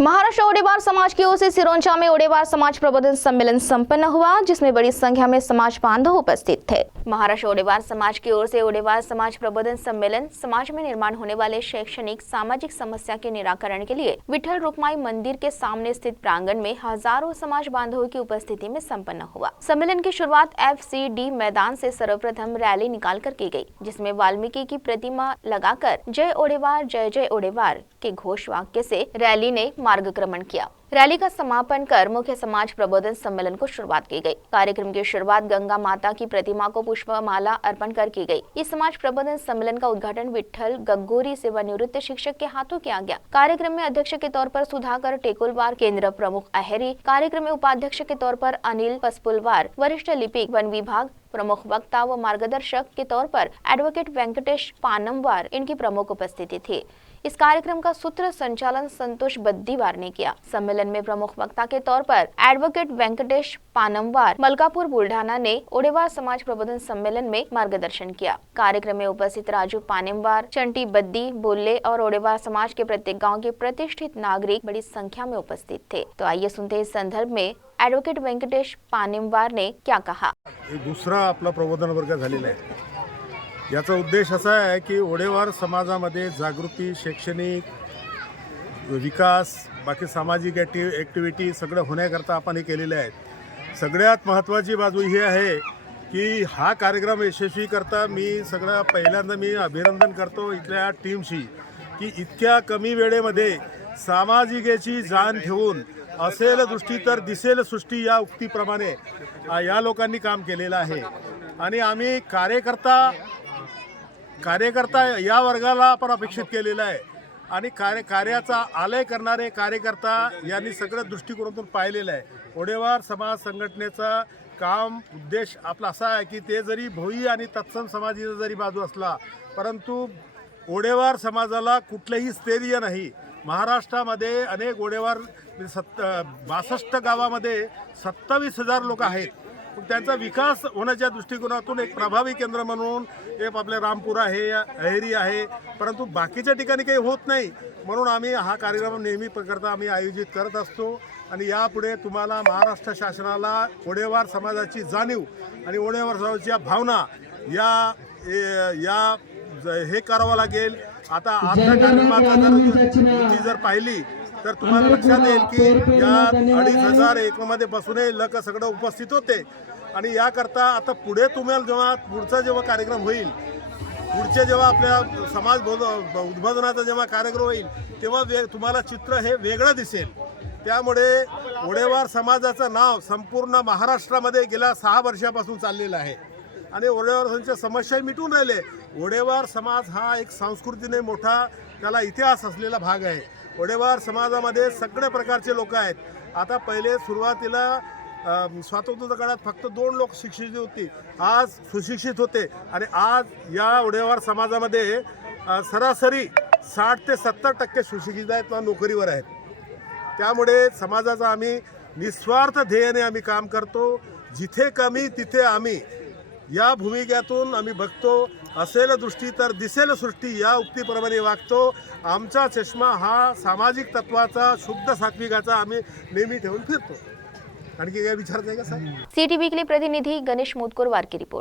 महाराष्ट्र ओडेवार समाज की ओर से सिरोंचा में ओडेवार समाज प्रबोधन सम्मेलन संपन्न हुआ, जिसमें बड़ी संख्या में समाज बांधव उपस्थित थे। महाराष्ट्र ओडेवार समाज की ओर से ओडेवार समाज प्रबोधन सम्मेलन समाज में निर्माण होने वाले शैक्षणिक सामाजिक समस्या के निराकरण के लिए विठल रुक्माई मंदिर के सामने स्थित प्रांगण में हजारों समाज बांधवों की उपस्थिति में संपन्न हुआ। सम्मेलन की शुरुआत FCD मैदान से सर्वप्रथम रैली निकालकर की गई, जिसमें वाल्मीकि की प्रतिमा लगाकर जय जय ओडेवार के घोष वाक्य से रैली ने मार्गक्रमण किया। रैली का समापन कर मुख्य समाज प्रबोधन सम्मेलन को शुरुआत की गई। कार्यक्रम की शुरुआत गंगा माता की प्रतिमा को पुष्पमाला अर्पण कर की गई। इस समाज प्रबोधन सम्मेलन का उद्घाटन विठल गग्गोरी सेवानिवृत्त शिक्षक के हाथों किया गया। कार्यक्रम में अध्यक्ष के तौर पर सुधाकर टेकुलवार, केंद्र प्रमुख अहेरी, कार्यक्रम में उपाध्यक्ष के तौर पर अनिल पसपुलवार, वरिष्ठ लिपिक वन विभाग, प्रमुख वक्ता व मार्गदर्शक के तौर पर एडवोकेट वेंकटेश पानमवार इनकी प्रमुख उपस्थिति थी। इस कार्यक्रम का सूत्र संचालन संतोष बद्दीवार ने किया। सम्मेलन में प्रमुख वक्ता के तौर पर एडवोकेट वेंकटेश पानमवार मलकापुर बुल्ढाना ने ओडेवार समाज प्रबोधन सम्मेलन में मार्गदर्शन किया। कार्यक्रम में उपस्थित राजू पानमवार, चंटी बद्दी, बोले और ओडेवार समाज के प्रत्येक गांव के प्रतिष्ठित नागरिक बड़ी संख्या में उपस्थित थे। तो आइए सुनते हैं इस संदर्भ में एडवोकेट वेंकटेश पानमवार ने क्या कहा। दुसरा आपला प्रबोधन वर्ग झालेला आहे। याचा उद्देश असा आहे की ओडेवार समाजामध्ये जागृती, शैक्षणिक विकास, बाकी सामाजिक ॲक्टिव्हिटी सगळं होण्याकरता आपण हे केलेले आहेत। सगळ्यात महत्त्वाची बाजू ही आहे की हा कार्यक्रम यशस्वी करता मी पहिल्यांदा अभिनंदन करतो इथल्या टीमशी की इतक्या कमी वेळेमध्ये सामाजिकेची जाण ठेवून असेल दृष्टी तर दिसेल सृष्टी या उक्तीप्रमाणे या लोकांनी काम केलेलं आहे। आणि आम्ही कार्यकर्ता या वर्गाला आपण अपेक्षित केलेला आहे आणि कार्याचा आलय करणारे कार्यकर्ता यांनी सगळं दृष्टिकोनातून पाहिलेलं आहे। ओडेवार समाज संघटनेचा काम उद्देश आपला असा आहे की ते जरी भोई आणि तत्सम समाजाचा जरी बाजू असला, परंतु ओडेवार समाजाला कुठलेही स्थैर्य नाही। महाराष्ट्रामध्ये अनेक ओडेवार 62 गावामध्ये 27,000 लोक आहेत। त्यांचा विकास होण्याच्या दृष्टिकोनातून एक प्रभावी केंद्र म्हणून एक आपले रामपूर आहे, अहेरी आहे, परंतु बाकीच्या ठिकाणी काही होत नाही। म्हणून आम्ही हा कार्यक्रम नेहमी प्रकारचा आम्ही आयोजित करत असतो आणि यापुढे तुम्हाला महाराष्ट्र शासनाला ओडेवार समाजाची जाणीव आणि ओडेवार समाजाच्या भावना या हे करावं लागेल। आता आजच्या कार्यक्रमात जर पाहिली तर तुम्हाला लक्षात येईल की या 2,500 एकमध्ये बसून लोक सगळं उपस्थित होते आणि याकरता आता पुढे तुम्हाला जेव्हा कार्यक्रम होईल, पुढचे जेव्हा आपल्या समाज उद्बोधनाचा जेव्हा कार्यक्रम होईल तेव्हा तुम्हाला चित्र हे वेगळं दिसेल। त्यामुळे ओडेवार समाजाचं नाव संपूर्ण महाराष्ट्रामध्ये गेल्या 6 वर्षापासून चाललेलं आहे आणि ओडेवार समाजाच्या समस्या मिटून राहिले। ओडेवार समाज हा एक संस्कृतीने मोठा त्याला इतिहास असलेला भाग आहे। ओडेवार समाजामध्ये सगळे प्रकारचे लोक आहेत। आता पहिले सुरुवातीला स्वातंत्र्य काळात फक्त 2 लोक शिक्षित होती, आज सुशिक्षित होते आणि आज या ओडेवार समाजामध्ये सरासरी 60 ते 70% सुशिक्षित आहेत किंवा नोकरीवर आहेत। त्यामुळे समाजाचा आम्ही निस्वार्थ ध्येयाने आम्ही काम करतो। जिथे कमी तिथे आम्ही या भूमिकेतून आम्ही बघतो, असेल दृष्टी तर दिसेल सृष्टी या उक्तीप्रमाणे वागतो। आमचा चष्मा हा सामाजिक तत्वाचा, शुद्ध सात्विकाचा आम्ही नेहमी ठेवून फिरतो। आणखी काय विचारत आहे का सर? CTV के लिए प्रतिनिधि गणेश मोदकोरवार की रिपोर्ट।